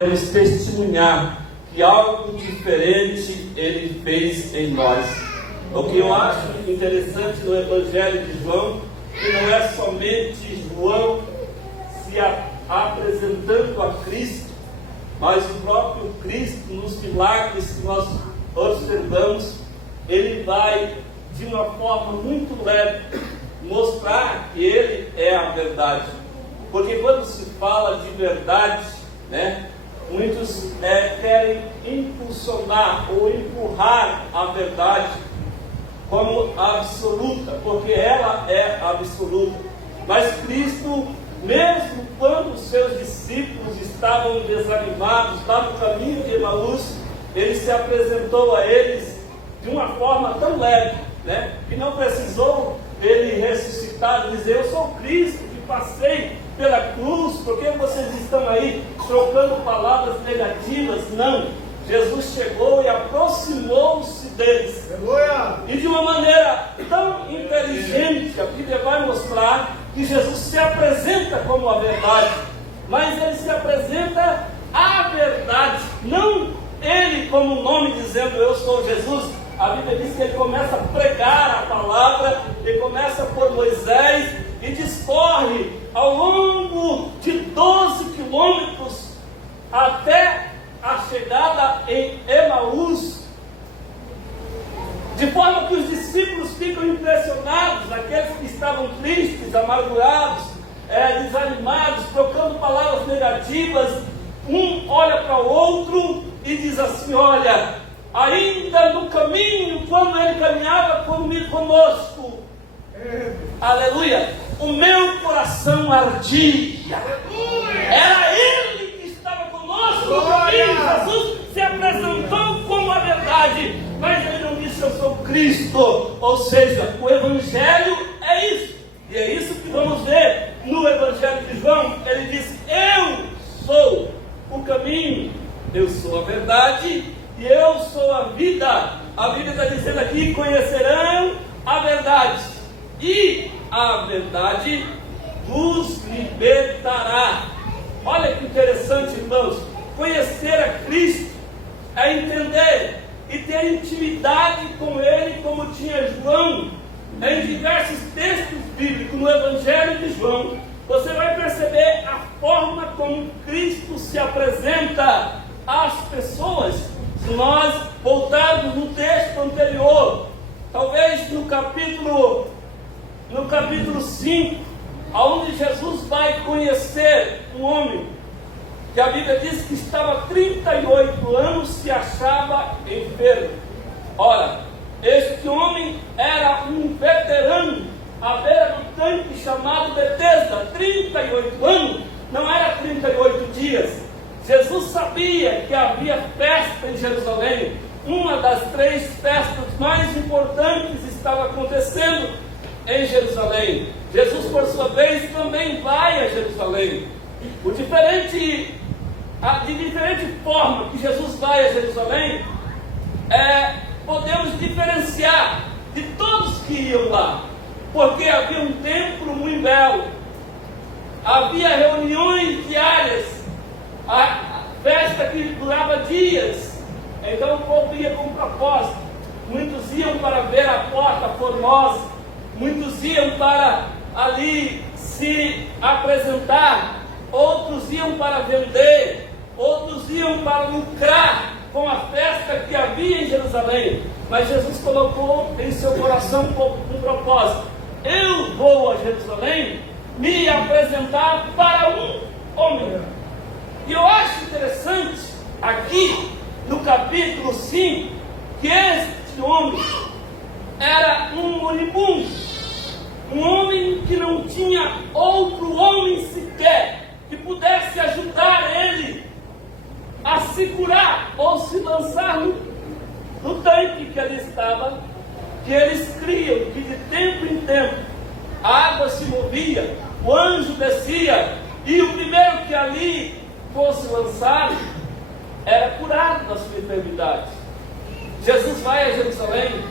Podemos testemunhar que algo diferente Ele fez em nós. O que eu acho interessante no Evangelho de João, que não é somente João se apresentando a Cristo, mas o próprio Cristo, nos milagres que nós observamos, Ele vai, de uma forma muito leve, mostrar que Ele é a verdade. Porque quando se fala de verdade, muitos querem impulsionar ou empurrar a verdade como absoluta, porque ela é absoluta. Mas Cristo, mesmo quando os seus discípulos estavam desanimados, lá no caminho de Emaús, Ele se apresentou a eles de uma forma tão leve, que não precisou Ele ressuscitar e dizer: eu sou Cristo que passei pela cruz, porque vocês estão aí trocando palavras negativas. Não, Jesus chegou e aproximou-se deles. Aleluia. E de uma maneira tão inteligente, a Bíblia vai mostrar que Jesus se apresenta como a verdade, mas Ele se apresenta a verdade, não Ele como nome dizendo eu sou Jesus. A Bíblia diz que Ele começa a pregar a palavra, Ele começa por Moisés e discorre ao longo de 12 quilômetros até a chegada em Emaús, de forma que os discípulos ficam impressionados, aqueles que estavam tristes, amargurados, desanimados, trocando palavras negativas. Um olha para o outro e diz assim: olha, ainda no caminho, quando Ele caminhava conosco, aleluia, o meu coração ardia. Era Ele que estava conosco no caminho. Jesus se apresentou como a verdade, mas Ele não disse eu sou Cristo. Ou seja, o Evangelho é isso. E é isso que vamos ver no Evangelho de João. Ele diz: eu sou o caminho, eu sou a verdade e eu sou a vida. A Bíblia está dizendo aqui: conhecerão a verdade, e a verdade vos libertará. Olha que interessante, irmãos. Conhecer a Cristo é entender e ter intimidade com Ele, como tinha João. Em diversos textos bíblicos no Evangelho de João, você vai perceber a forma como Cristo se apresenta às pessoas. Se nós voltarmos no texto anterior, talvez no capítulo 5, onde Jesus vai conhecer um homem que a Bíblia diz que estava 38 anos, se achava enfermo. Ora, este homem era um veterano à beira do tanque chamado Betesda. 38 anos não era 38 dias. Jesus sabia que havia festa em Jerusalém. Uma das 3 festas mais importantes estava acontecendo em Jerusalém. Jesus, por sua vez, também vai a Jerusalém. De diferente forma que Jesus vai a Jerusalém, podemos diferenciar de todos que iam lá, porque havia um templo muito belo, havia reuniões diárias, a festa que durava dias. Então o povo ia com propósito. Muitos iam para ver a porta formosa, muitos iam para ali se apresentar, outros iam para vender, outros iam para lucrar com a festa que havia em Jerusalém. Mas Jesus colocou em seu coração um propósito: eu vou a Jerusalém me apresentar para um homem. E eu acho interessante aqui no capítulo 5 que este homem era um moribundo, um homem que não tinha outro homem sequer que pudesse ajudar ele a se curar ou se lançar no tanque que ele estava, que eles criam que de tempo em tempo a água se movia, o anjo descia, e o primeiro que ali fosse lançado era curado da sua enfermidade. Jesus vai a Jerusalém,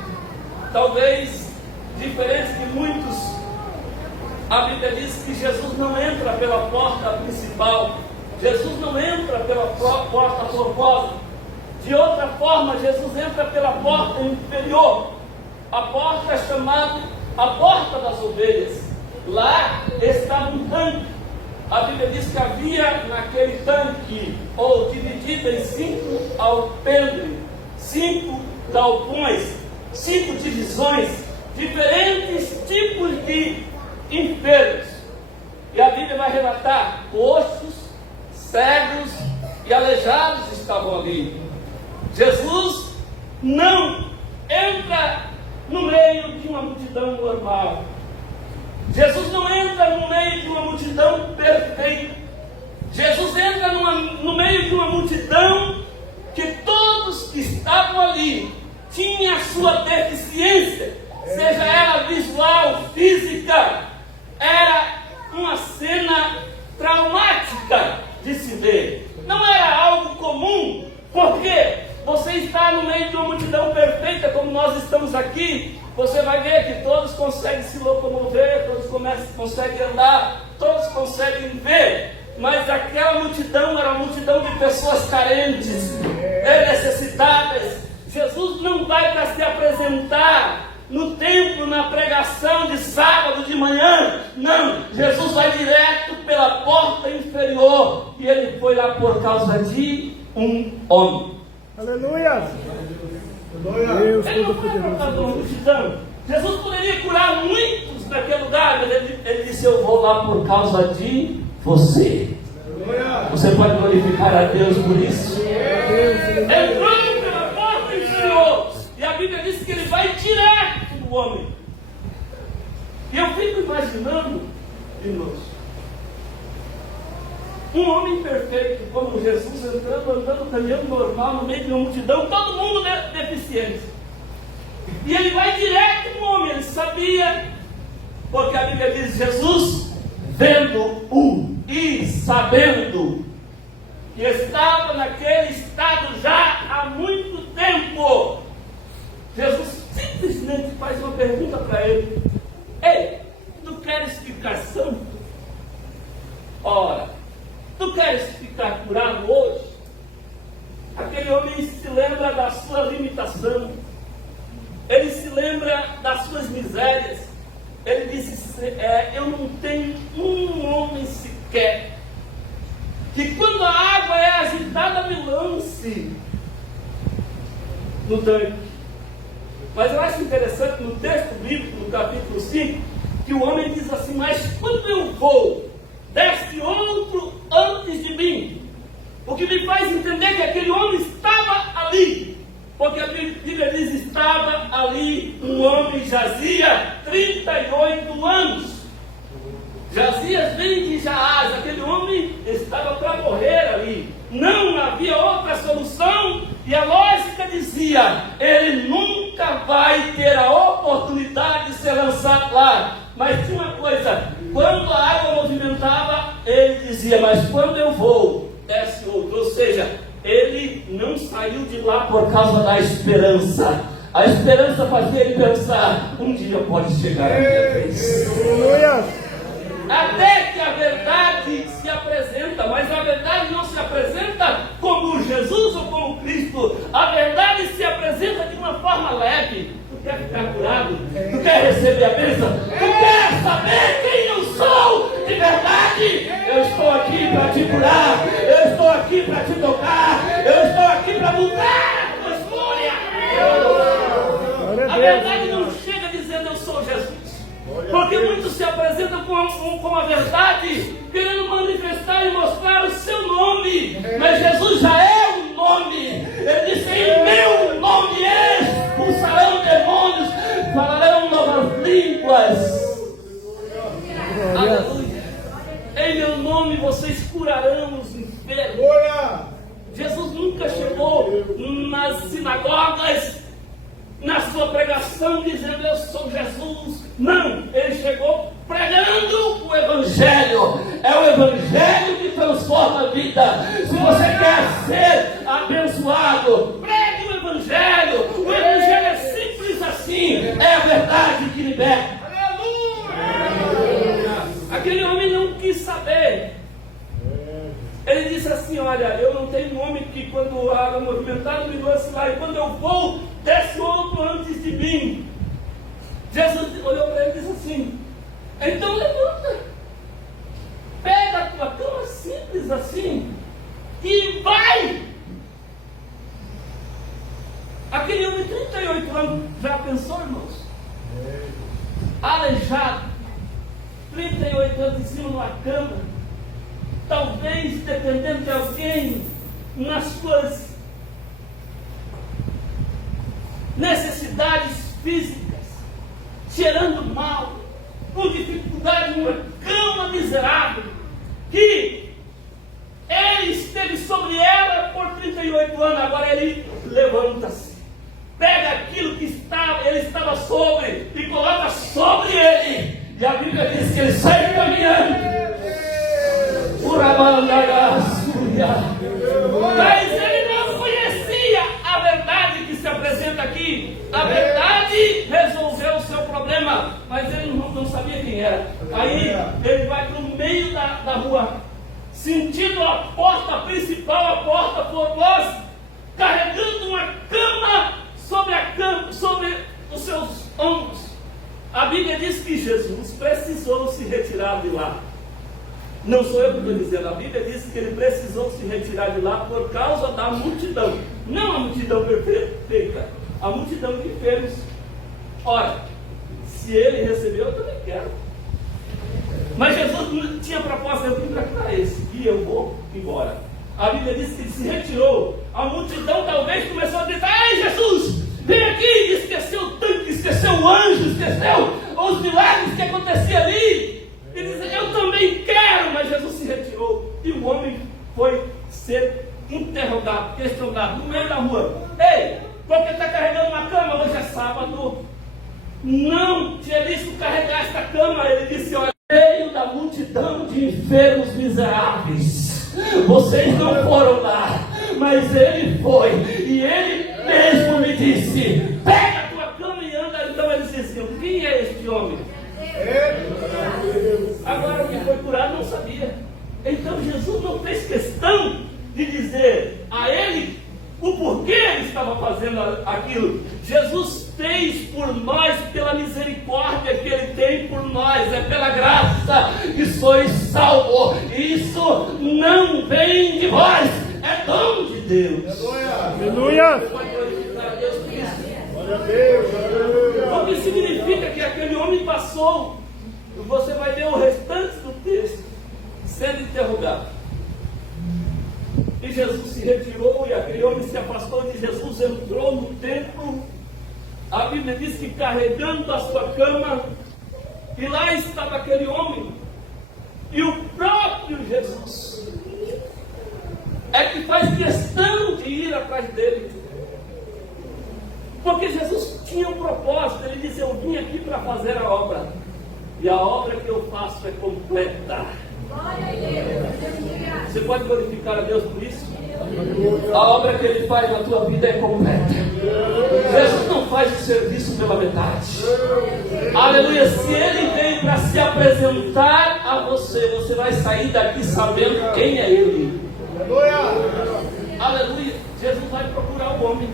talvez diferente de muitos. A Bíblia diz que Jesus não entra pela porta principal, Jesus não entra pela porta formosa. De outra forma, Jesus entra pela porta inferior. A porta é chamada a porta das ovelhas. Lá estava um tanque. A Bíblia diz que havia naquele tanque, ou dividido em 5 alpendres, 5 galpões, 5 divisões, diferentes tipos de enfermos. E a Bíblia vai relatar: coxos, cegos e aleijados estavam ali. Jesus não entra no meio de uma multidão normal. Jesus não entra no meio de uma multidão perfeita. Jesus entra no meio de uma multidão que todos que estavam ali tinham a sua deficiência, seja ela visual, física. Era uma cena traumática de se ver. Não era algo comum, porque você está no meio de uma multidão perfeita, como nós estamos aqui. Você vai ver que todos conseguem se locomover, todos conseguem andar, todos conseguem ver. Mas aquela multidão era uma multidão de pessoas carentes, necessitadas. Jesus não vai para se apresentar no templo, na pregação de sábado de manhã. Não, Jesus vai direto pela porta inferior. E ele foi lá por causa de um homem. Aleluia! Ele não foi por causa de uma multidão. Jesus poderia curar muitos naquele lugar, mas ele disse: eu vou lá por causa de você. Você pode glorificar a Deus por isso? Entrou pela porta inferior. E a Bíblia diz que ele vai direto no homem. E eu fico imaginando, irmãos, um homem perfeito como Jesus entrando, andando, caminhando normal no meio de uma multidão, todo mundo deficiente. E ele vai direto no homem. Ele sabia, porque a Bíblia diz: Jesus, vendo-o e sabendo que estava naquele estado já há muito tempo, Jesus simplesmente faz uma pergunta para ele: ei, tu queres ficar santo? Ora, tu queres ficar curado hoje? Aquele homem se lembra da sua limitação, ele se lembra das suas misérias. Ele disse: eu não tenho um homem sequer que, quando a água é agitada, me lance no tanque. Mas eu acho interessante no texto bíblico, no capítulo 5, que o homem diz assim: mas quando eu vou, desce outro antes de mim. O que me faz entender que aquele homem estava ali, porque a Bíblia diz: estava ali um homem, jazia 38 anos. Jazias vem de Jaaz. Aquele homem estava para morrer ali. Não havia outra solução. E a lógica dizia: ele nunca vai ter a oportunidade de ser lançado lá. Mas tinha uma coisa: quando a água movimentava, ele dizia: mas quando eu vou, desce outro. Ou seja, ele não saiu de lá por causa da esperança. A esperança fazia ele pensar: um dia pode chegar a minha vez. Até que a verdade se apresenta. Mas a verdade não se apresenta como Jesus ou como Cristo. A verdade se apresenta de uma forma leve. Tu quer ficar curado? Tu quer receber a bênção? Tu quer saber quem eu sou de verdade? Eu estou aqui para te curar. Eu estou aqui para te tocar. Eu estou aqui para mudar a tua história. A verdade não chega dizendo: eu sou Jesus. Porque muitos se apresentam com a verdade, querendo manifestar e mostrar o seu nome. Mas Jesus já é o nome. Ele disse: em meu nome expulsarão demônios, falarão novas línguas. Aleluia. Em meu nome vocês curarão os enfermos. Jesus nunca chegou nas sinagogas, na sua pregação, dizendo: eu sou Jesus. Não, ele chegou pregando o Evangelho. É o Evangelho que transforma a vida. Se você quer ser abençoado, pregue o Evangelho. O Evangelho é simples assim. É a verdade que liberta. Aleluia! Aquele homem não quis saber. Ele olha, eu não tenho um homem que quando a água movimentada me lance lá, e quando eu vou, desce outro antes de mim. Jesus olhou para ele e disse assim: então levanta, pega a tua cama, simples assim, e vai. Aquele homem de 38 anos, já pensou, irmãos? Aleijado, 38 anos em cima de uma cama, talvez dependendo de alguém, nas suas necessidades físicas, cheirando mal, com dificuldade, numa cama miserável, que ele esteve sobre ela por 38 anos, agora ele levanta-se, pega aquilo que ele estava sobre e coloca sobre ele, e a Bíblia diz que ele sai caminhando. Mas ele não conhecia a verdade que se apresenta aqui. A verdade resolveu o seu problema, mas ele não sabia quem era. Aí ele vai para o meio da rua, sentindo a porta principal, a porta formosa, carregando uma cama sobre os seus ombros. A Bíblia diz que Jesus precisou se retirar de lá. Não sou eu que estou dizendo, a Bíblia diz que ele precisou se retirar de lá por causa da multidão. Não a multidão perfeita, a multidão de enfermos. Ora, se ele recebeu, eu também quero. Mas Jesus tinha proposta, eu vim para cá esse, e eu vou embora. A Bíblia diz que ele se retirou. A multidão talvez começou a gritar: ei, Jesus, vem aqui! Esqueceu o tanque, esqueceu o anjo, esqueceu os milagres que aconteciam ali. Ele diz: eu também quero, mas Jesus se retirou. E o homem foi ser interrogado, questionado no meio da rua: ei, por que está carregando uma cama? Hoje é sábado. Não tinha visto carregar esta cama. Ele disse: olha, meio da multidão de enfermos miseráveis, vocês não foram lá, mas ele foi, e ele mesmo me disse: pega a tua cama e anda. Então ele disse assim: quem é este homem? Agora o que foi curado não sabia. Então Jesus não fez questão de dizer a ele o porquê ele estava fazendo aquilo. Jesus fez por nós, pela misericórdia que ele tem por nós, é pela graça que sois salvo. Isso não vem de vós, é dom de Deus. Aleluia! Glória a Deus! O que significa que aquele homem passou. Você vai ver o restante do texto sendo interrogado. E Jesus se retirou, e aquele homem se afastou de Jesus, entrou no templo. A Bíblia diz que carregando a sua cama, e lá estava aquele homem, e o próprio Jesus é que faz questão de ir atrás dele, porque Jesus tinha um propósito. Ele disse: eu vim aqui para fazer a obra, e a obra que eu faço é completa. Você pode glorificar a Deus por isso? A obra que Ele faz na tua vida é completa. Jesus não faz o serviço pela metade. Aleluia. Se Ele veio para se apresentar a você, você vai sair daqui sabendo quem é Ele. Aleluia. Jesus vai procurar o homem.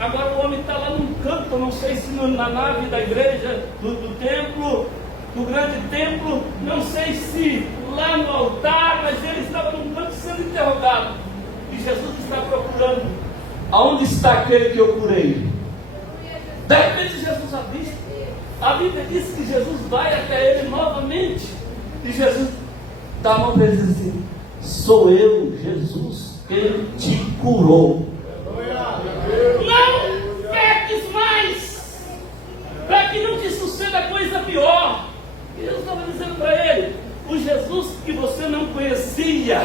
Agora o homem está lá num canto, não sei se na nave da igreja, do templo, do grande templo, não sei se lá no altar, mas ele estava num canto sendo interrogado. E Jesus está procurando: aonde está aquele que eu curei? De repente Jesus avista. A Bíblia diz que Jesus vai até ele novamente. E Jesus dá a mão para ele e diz assim: sou eu, Jesus, quem te curou. Não peques mais, para que não te suceda coisa pior. E Jesus estava dizendo para ele: o Jesus que você não conhecia,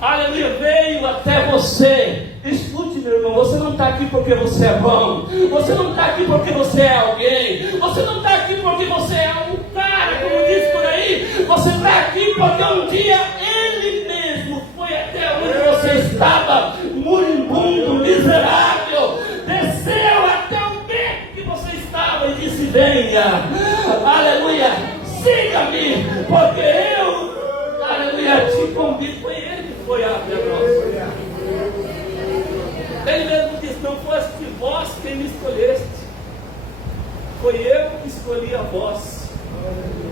aleluia, veio até você. Escute, meu irmão, você não está aqui porque você é bom, você não está aqui porque você é alguém, você não está aqui porque você é um cara, como diz por aí. Você está aqui porque um dia Ele mesmo foi até onde você estava, moribundo, miserável, desceu até o beco que você estava e disse: venha, aleluia, siga-me, porque eu, aleluia, te convido. Foi Ele que foi a nós. Ele mesmo diz: não foste vós quem me escolheste, foi eu que escolhi a vós.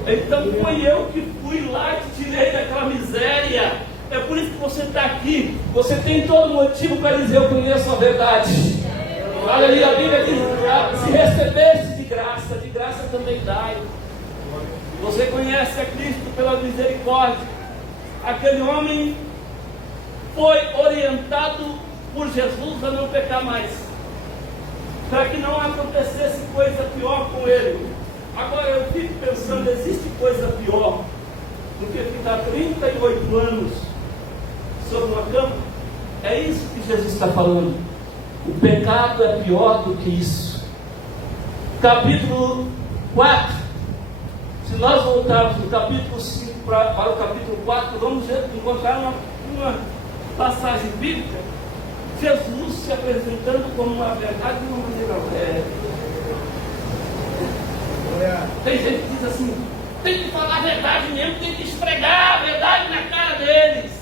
Então foi eu que fui lá e te tirei daquela miséria. É por isso que você está aqui. Você tem todo motivo para dizer: eu conheço a verdade. Aleluia. A Bíblia diz: se recebesse de graça também dai. Você conhece a Cristo pela misericórdia. Aquele homem foi orientado por Jesus a não pecar mais, para que não acontecesse coisa pior com ele. Agora eu fico pensando: existe coisa pior do que ficar 38 anos sobre uma cama? É isso que Jesus está falando. O pecado é pior do que isso. Capítulo 4. Se nós voltarmos do capítulo 5 para o capítulo 4, vamos encontrar uma passagem bíblica. Jesus se apresentando como uma verdade de uma maneira leve. Tem gente que diz assim: tem que falar a verdade mesmo, tem que esfregar a verdade na cara deles.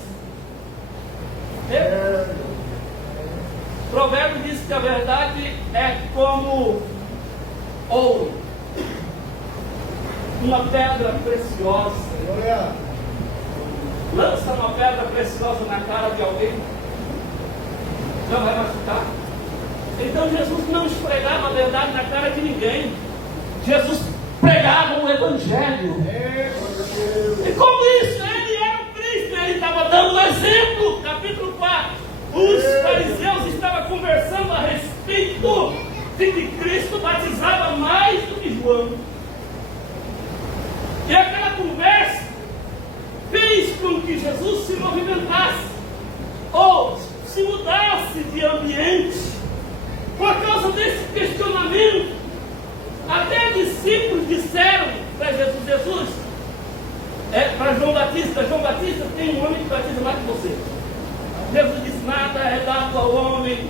O provérbio diz que a verdade é como ouro, uma pedra preciosa. Lança uma pedra preciosa na cara de alguém, já vai machucar. Então Jesus não esfregava a verdade na cara de ninguém. Jesus pregava o Evangelho. E como isso? Ele era o Cristo, ele estava dando um exemplo. Capítulo 4. Os fariseus estavam conversando a respeito de que Cristo batizava mais do que João. E aquela conversa fez com que Jesus se movimentasse, ou se mudasse de ambiente, por causa desse questionamento. Até discípulos disseram para Jesus, para João Batista: tem um homem que batiza mais que você. Jesus disse: nada é dado ao homem,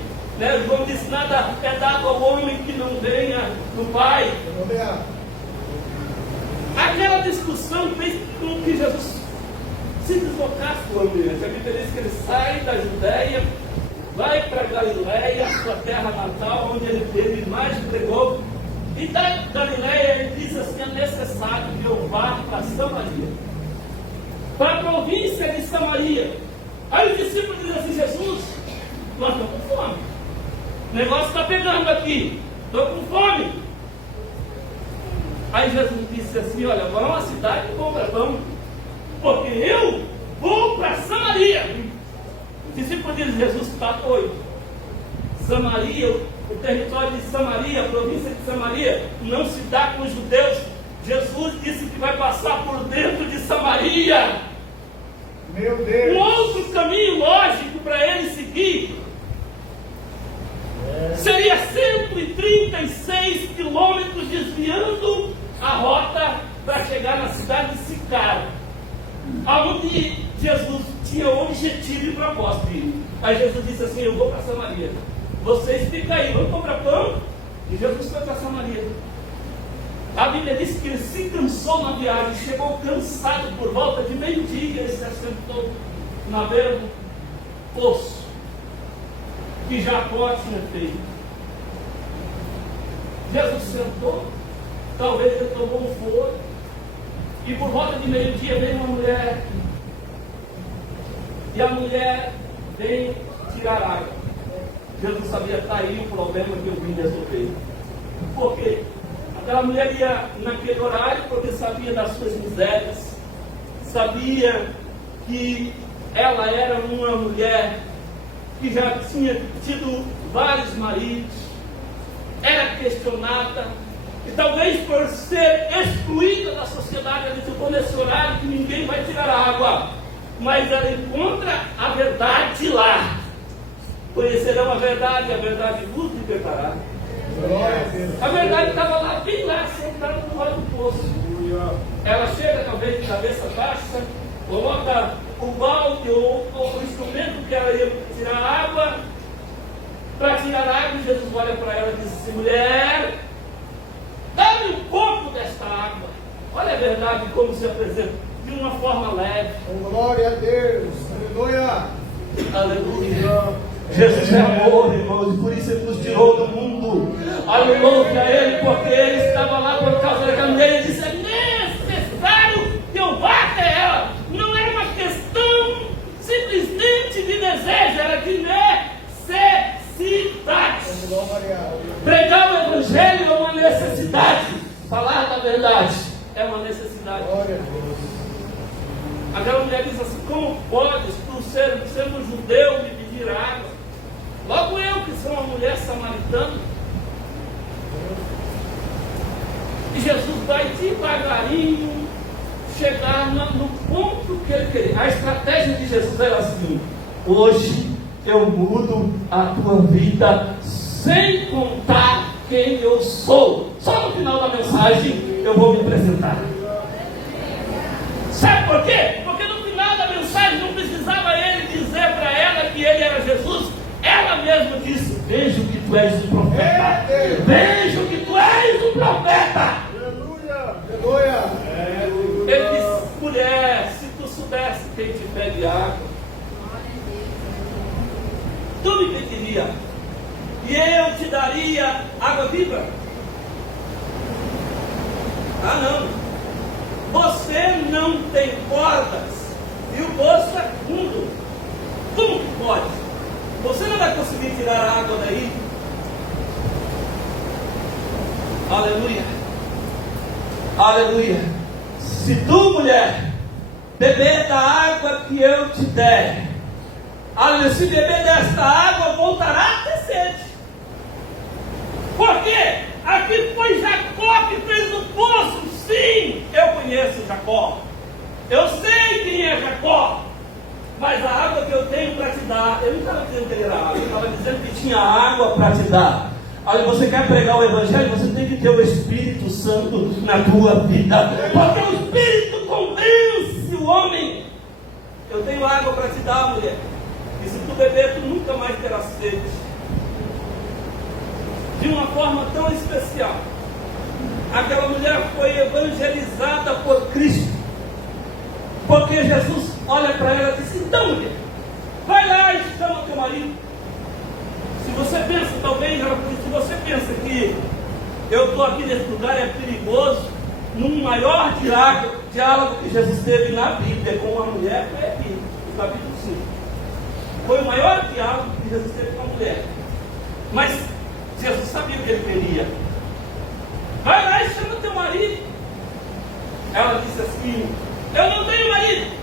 João disse: nada é dado ao homem que não venha do Pai. Aquela discussão fez com que Jesus se deslocasse do ambiente. A Bíblia diz que ele sai da Judéia, vai para Galiléia, sua terra natal, onde ele teve mais pregou. E da Galiléia ele diz assim: é necessário que eu vá para Samaria, para a província de Samaria. Aí os discípulos dizem assim: Jesus, nós estamos com fome, o negócio está pegando aqui, estou com fome. Aí Jesus disse assim: olha, vão à cidade e compra pão, porque eu vou para Samaria. Os discípulos dizem: Jesus está doido. Samaria, o território de Samaria, a província de Samaria, não se dá com os judeus. Jesus disse que vai passar por dentro de Samaria. Meu Deus. Um outro caminho lógico para ele seguir seria 136 quilômetros, desviando a rota para chegar na cidade de Sicar, aonde Jesus tinha objetivo e propósito de ir. Aí Jesus disse assim: eu vou para Samaria, vocês ficam aí, vamos comprar pão. E Jesus foi para Samaria. A Bíblia diz que ele se cansou na viagem, chegou cansado por volta de meio-dia. Ele se assentou na beira do poço que Jacó tinha feito. Jesus sentou, talvez ele tomou um fôlego, e por volta de meio-dia vem uma mulher, e a mulher vem tirar água. Jesus sabia: está aí o problema que eu vim resolver. Por quê? Aquela mulher ia naquele horário porque sabia das suas misérias, sabia que ela era uma mulher que já tinha tido vários maridos, era questionada, e talvez por ser excluída da sociedade, ela disse: eu estou nesse horário que ninguém vai tirar água. Mas ela encontra a verdade lá. Conhecerão a verdade, e a verdade vos libertará. A verdade estava lá, bem lá, sentada no lado do poço. Ela chega, talvez de cabeça baixa, coloca o balde ou o instrumento que ela ia tirar água. Para tirar água, Jesus olha para ela e diz assim: mulher, dá-me um pouco desta água. Olha a verdade como se apresenta, de uma forma leve. Glória a Deus, aleluia. Aleluia. Jesus é amor, irmãos, e por isso Ele nos tirou do mundo. Aleluia a Ele, porque Ele estava lá por causa daquela mulher. Ele disse: é necessário que eu vá até ela. Não era uma questão simplesmente de desejo, era de necessidade. Pregar o Evangelho é uma necessidade. Falar da verdade é uma necessidade. Aquela mulher diz assim: como podes tu, sendo judeu, me pedir água? Logo eu, que sou uma mulher samaritana. E Jesus vai devagarinho chegar no ponto que Ele queria. A estratégia de Jesus era assim: hoje eu mudo a tua vida sem contar quem eu sou. Só no final da mensagem eu vou me apresentar. Sabe por quê? Porque no final da mensagem não precisava Ele dizer para ela que Ele era Jesus. Ela mesma disse: vejo que tu és um profeta. Vejo que tu és um profeta. Aleluia. Ele disse: mulher, se tu soubesse quem te pede água, tu me pediria, e eu te daria água viva. Ah, não. Você não tem cordas e o poço é fundo. Como que pode? Você não vai conseguir tirar a água daí. Aleluia. Aleluia. Se tu, mulher, beber da água que eu te der, aleluia, se beber desta água, voltará a ter sede. Por quê? Aqui foi Jacó que fez o poço. Sim, eu conheço Jacó. Eu sei quem é Jacó. Mas a água que eu tenho para te dar, eu não estava dizendo que ele era água, eu estava dizendo que tinha água para te dar. Olha, você quer pregar o Evangelho, você tem que ter o Espírito Santo na tua vida. Porque o Espírito convence o homem. Eu tenho água para te dar, mulher. E se tu beber, tu nunca mais terás sede. De uma forma tão especial. Aquela mulher foi evangelizada por Cristo. Porque Jesus olha para ela e diz: então, mulher, vai lá e chama teu marido. Se você pensa, talvez, se você pensa que eu estou aqui nesse lugar, é perigoso, no maior diálogo que Jesus teve na Bíblia com uma mulher, foi aqui, no capítulo 5. Foi o maior diálogo que Jesus teve com a mulher. Mas Jesus sabia o que ele queria. Vai lá e chama teu marido. Ela disse assim: eu não tenho marido.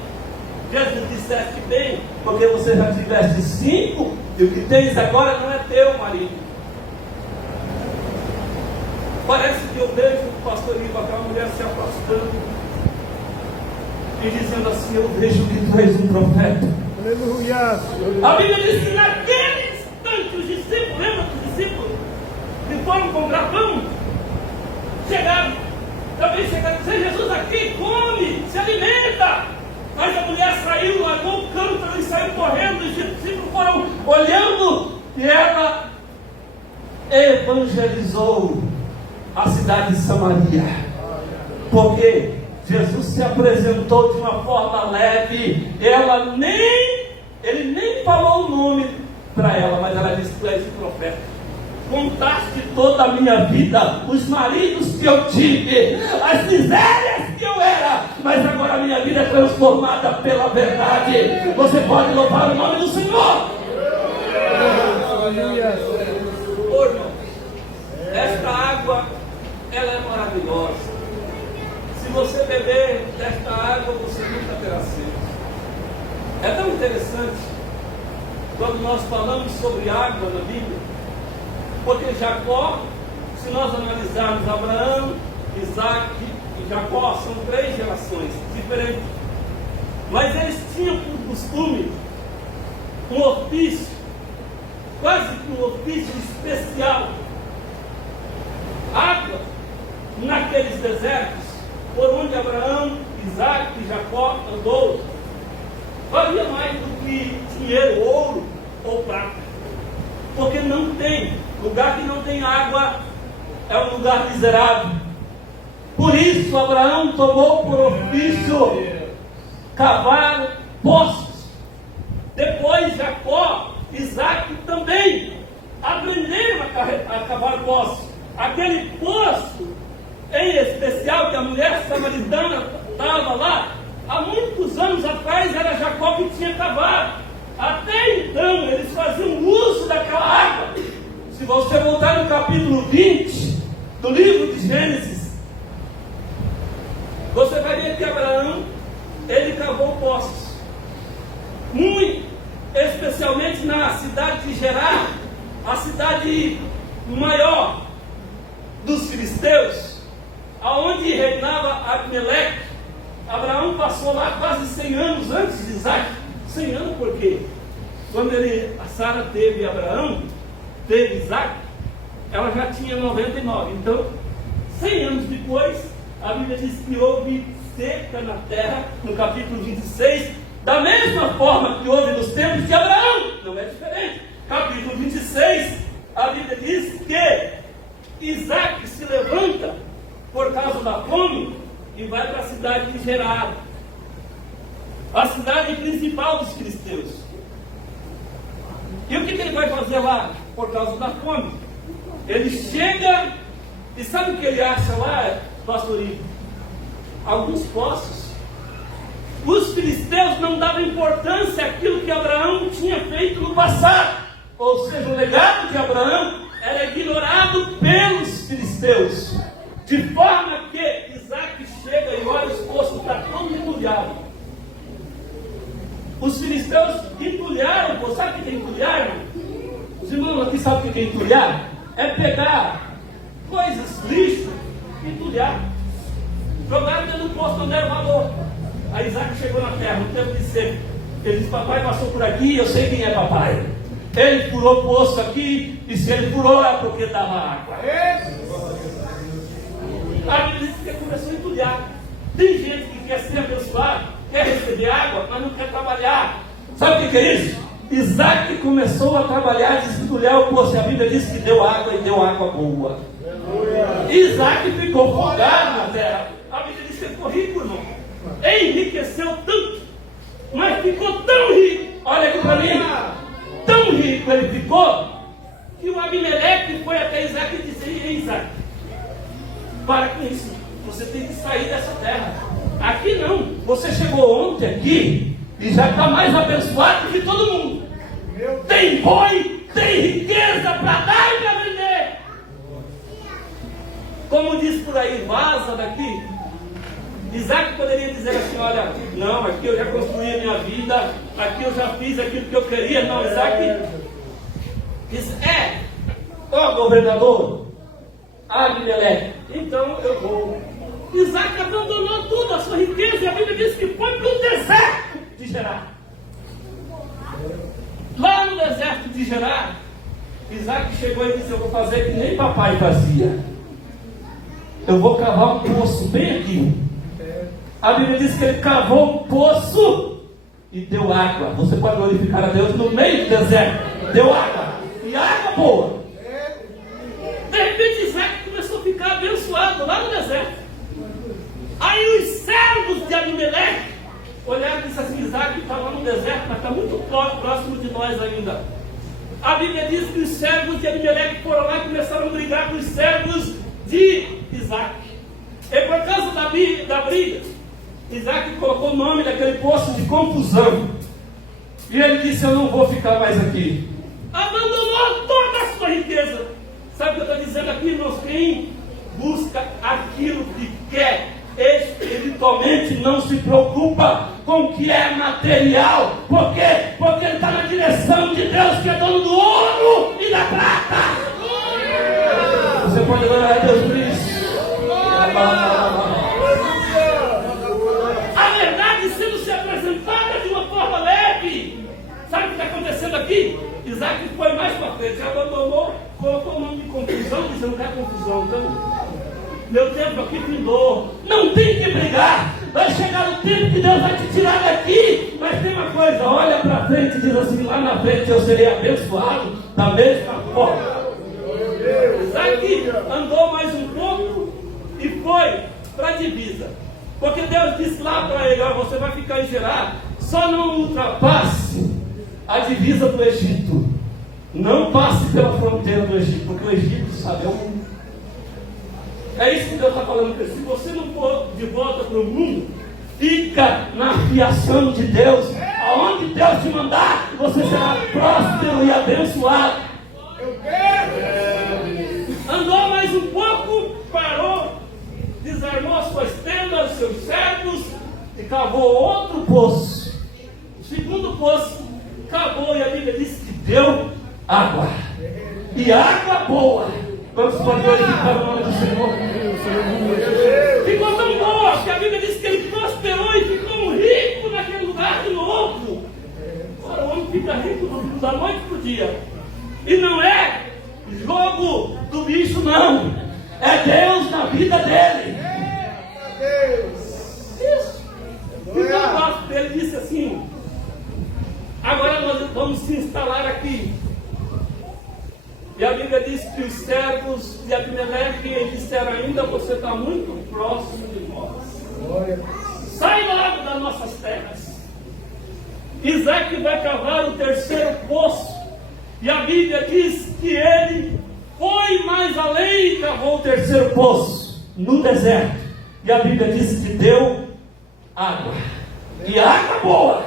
Jesus disseste bem, porque você já tiveste 5 e o que tens agora não é teu marido. Parece que eu vejo o pastor Ivo, aquela mulher se afastando e dizendo assim: eu vejo que tu és um profeta. Aleluia. A Bíblia diz que naquele instante os discípulos, lembra dos discípulos que foram comprar pão? Chegaram, também chegaram e disseram: Jesus, aqui, come, se alimenta. Mas a mulher saiu, largou o cântaro e saiu correndo. Os discípulos foram olhando e ela evangelizou a cidade de Samaria. Porque Jesus se apresentou de uma forma leve. Ele nem falou o nome para ela, mas ela disse: tu és o profeta. Contaste toda a minha vida, os maridos que eu tive, as misérias que eu era, mas agora a minha vida é transformada pela verdade. Você pode louvar o nome do Senhor. Oh, irmão, esta água, ela é maravilhosa. Se você beber desta água, você nunca terá sede. É tão interessante quando nós falamos sobre água na Bíblia. Porque Jacó, se nós analisarmos Abraão, Isaac e Jacó, são 3 gerações diferentes. Mas eles tinham por costume um ofício, quase que um ofício especial. Água naqueles desertos, por onde Abraão, Isaac e Jacó andou, valia mais do que dinheiro, ouro ou prata. Porque não tem. Lugar que não tem água é um lugar miserável. Por isso Abraão tomou por ofício cavar poços. Depois depois Jacó, Isaac também aprenderam a cavar poço. Aquele poço em especial que a mulher samaritana estava lá, há muitos anos atrás era Jacó que tinha cavado. Até então eles faziam uso daquela água. Se você voltar no capítulo 20 do livro de Gênesis, você vai ver que Abraão, ele cavou poços, muito especialmente na cidade de Gerar, a cidade maior dos filisteus, aonde reinava Abimeleque. Abraão passou lá quase 100 anos antes de Isaac. 100 anos por quê? Quando a Sara teve Abraão, teve Isaac, ela já tinha 99. Então, 100 anos depois, a Bíblia diz que houve seca na terra, no capítulo 26, da mesma forma que houve nos tempos de Abraão. Não é diferente. Capítulo 26, a Bíblia diz que Isaac se levanta por causa da fome e vai para a cidade de Gerar, a cidade principal dos filisteus. E o que ele vai fazer lá por causa da fome? Ele chega e sabe o que ele acha lá, pastorinho? Alguns poços. Os filisteus não davam importância àquilo que Abraão tinha feito no passado. Ou seja, o legado de Abraão era ignorado pelos filisteus. De forma que Isaac chega e olha os poços, está todo entulhado. Os filisteus entulharam, pô, sabe o que é entulhar? Os irmãos aqui sabem o que é entulhar? É pegar coisas, lixo, entulhar. Jogaram dentro do poço, não deram valor. Aí Isaac chegou na terra, no tempo de seca. Ele disse: papai passou por aqui, eu sei quem é papai. Ele furou o poço aqui, e se ele furou é porque dava água. A Bíblia diz que começou a entulhar. Tem gente que quer ser abençoado, quer receber água, mas não quer trabalhar. Sabe o que é isso? Isaac começou a trabalhar, desentulhar o poço. A Bíblia diz que deu água e deu água boa. Isaac ficou folgado na terra. A Bíblia diz que ele ficou rico, irmão. Enriqueceu tanto, mas ficou tão rico. Olha aqui para mim. Tão rico ele ficou, que o Abimeleque foi até Isaac e disse: ei, Isaac, para com isso, você tem que sair dessa terra. Aqui não, você chegou ontem aqui e já está mais abençoado que todo mundo. Tem boi, tem riqueza para dar e para vender. Como diz por aí, vaza daqui. Isaac poderia dizer assim: olha, não, aqui eu já construí a minha vida, aqui eu já fiz aquilo que eu queria. Não, Isaac diz: ó governador, Abimeleque, então eu vou. Isaac abandonou tudo, a sua riqueza, e a Bíblia diz que foi para o deserto de Gerar. Lá no deserto de Gerar, Isaac chegou e disse: eu vou fazer que nem papai fazia. Eu vou cavar um poço bem aqui. A Bíblia diz que ele cavou um poço e deu água. Você pode glorificar a Deus no meio do deserto. Deu água. E água boa. De repente Isaac começou a ficar abençoado lá no deserto. Aí os servos de Abimeleque olharam e disseram assim: Isaac está lá no deserto, mas está muito próximo de nós ainda. A Bíblia diz que os servos de Abimeleque foram lá e começaram a brigar com os servos de Isaac. E por causa da briga, Isaac colocou o nome daquele poço de confusão. E ele disse: eu não vou ficar mais aqui. Abandonou toda a sua riqueza. Sabe o que eu estou dizendo aqui, irmãos? Quem busca aquilo que quer, espiritualmente não se preocupa com o que é material. Por quê? Porque ele está na direção de Deus, que é dono do ouro e da prata. Você pode adorar a Deus por isso? A verdade sendo se apresentada de uma forma leve. Sabe o que está acontecendo aqui? Isaac foi mais para frente, abandonou, colocou o nome de confusão, dizendo: não quer confusão. Então, meu tempo aqui findou. Não tem que brigar. Vai chegar o tempo que Deus vai te tirar daqui. Mas tem uma coisa: olha para frente e diz assim: lá na frente eu serei abençoado da mesma forma. Isaac andou mais um pouco e foi para a divisa. Porque Deus disse lá para ele: ó, você vai ficar em Gerar, só não ultrapasse a divisa do Egito. Não passe pela fronteira do Egito, porque o Egito, sabe, é o mundo. É isso que Deus está falando. Se você não for de volta para o mundo, fica na fiação de Deus. Aonde Deus te mandar, você será próspero e abençoado. Andou mais um pouco, parou, desarmou as suas tendas, seus servos, e cavou outro poço. O segundo poço cavou, e a Bíblia diz que deu água. E água boa. Vamos glorificar o nome do Senhor. Ficou tão boa que a Bíblia diz que ele prosperou e ficou rico naquele lugar de novo. Ora, o homem fica rico da noite para o dia. E não é jogo do bicho, não. É Deus na vida dele. Isso. Então o passo dele disse assim: agora nós vamos se instalar aqui. E a Bíblia diz que os servos de Abimeleque disseram ainda: você está muito próximo de nós. Sai logo das nossas terras. Isaac vai cavar o terceiro poço. E a Bíblia diz que ele foi mais além e cavou o terceiro poço no deserto. E a Bíblia diz que deu água. E água boa.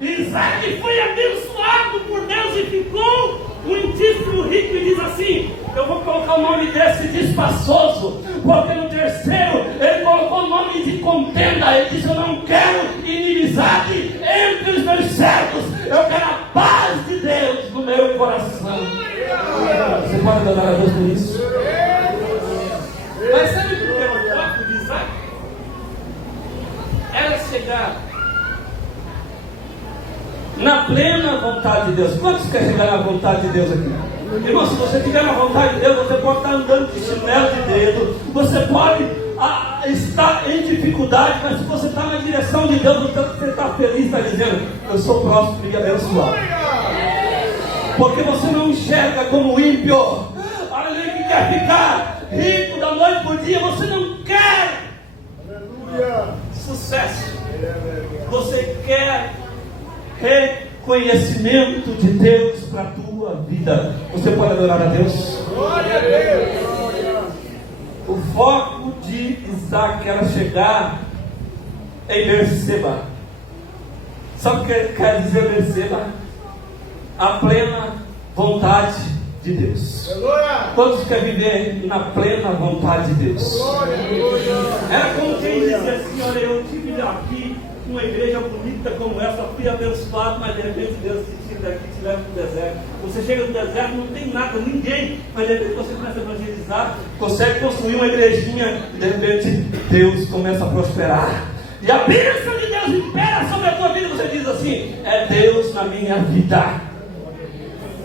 Isaac foi abençoado por Deus e ficou muitíssimo rico. E diz assim: eu vou colocar o nome desse despaçoso, porque no terceiro ele colocou o nome de contenda. Ele disse: eu não quero inimizade entre os meus servos, eu quero a paz de Deus no meu coração. Você pode adorar a Deus por isso? Mas sabe o que era o foco de Isaac? Era chegar na plena vontade de Deus. Quantos querem chegar na vontade de Deus aqui? Irmão, se você tiver na vontade de Deus, você pode estar andando de chinelo de dedo, você pode estar em dificuldade, mas se você está na direção de Deus, você está feliz, está dizendo: eu sou próximo e abençoado. Porque você não enxerga como ímpio, alguém que quer ficar rico da noite por dia. Você não quer sucesso, você quer reconhecimento de Deus para a tua vida. Você pode adorar a Deus? Glória a Deus! O foco de Isaac era chegar em Berseba. Sabe o que quer dizer Berseba? A plena vontade de Deus. Todos querem viver na plena vontade de Deus. Era como quem dizia assim: olha, eu tive aqui uma igreja bonita como essa, fui abençoado, mas de repente Deus te tira daqui e te leva para o deserto. Você chega no deserto, não tem nada, ninguém, mas de repente você começa a evangelizar, consegue construir uma igrejinha, e de repente Deus começa a prosperar. E a bênção de Deus impera sobre a tua vida. Você diz assim: é Deus na minha vida.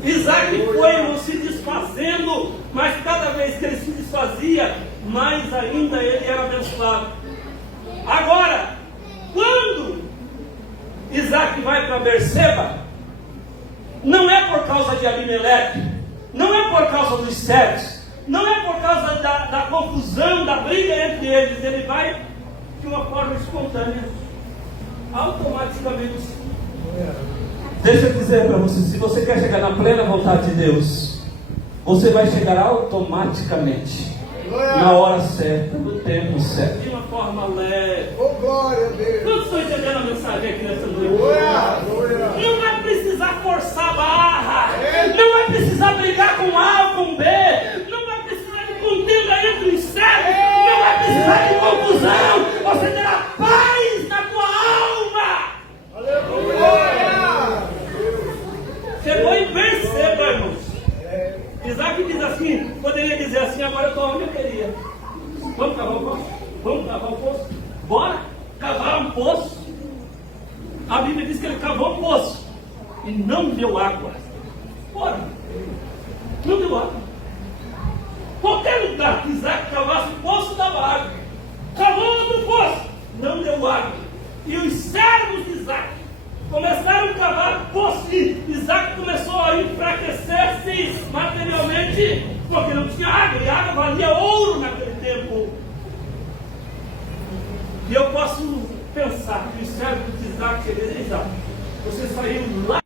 Isaac foi se desfazendo, mas cada vez que ele se desfazia, mais ainda ele era abençoado. Agora, quando Isaac vai para Berseba, não é por causa de Abimeleque, não é por causa dos servos, não é por causa da confusão, da briga entre eles. Ele vai de uma forma espontânea, automaticamente. Deixa eu dizer para você: se você quer chegar na plena vontade de Deus, você vai chegar automaticamente, na hora certa, no tempo certo, de uma forma leve. Oh, glória a Deus! Não estou entendendo a mensagem aqui nessa noite. Não vai precisar forçar a barra, não vai precisar brigar com A ou com B, não vai precisar de contenda entre os servos, não vai precisar de confusão. Você terá paz na tua alma. Aleluia! Chegou em Berseba, irmãos. Isaac diz assim, poderia dizer assim: agora eu estou onde eu queria. Vamos cavar um poço? Vamos cavar um poço? Bora cavar um poço. A Bíblia diz que ele cavou um poço e não deu água. Bora. Não deu água. Qualquer lugar que Isaac cavasse um poço, dava água. Cavou outro poço, não deu água. E os servos de Isaac começaram a cavar poços, e Isaac começou a enfraquecer-se materialmente, porque não tinha água, e a água valia ouro naquele tempo. E eu posso pensar que os servos de Isaac, Isaac, você saiu lá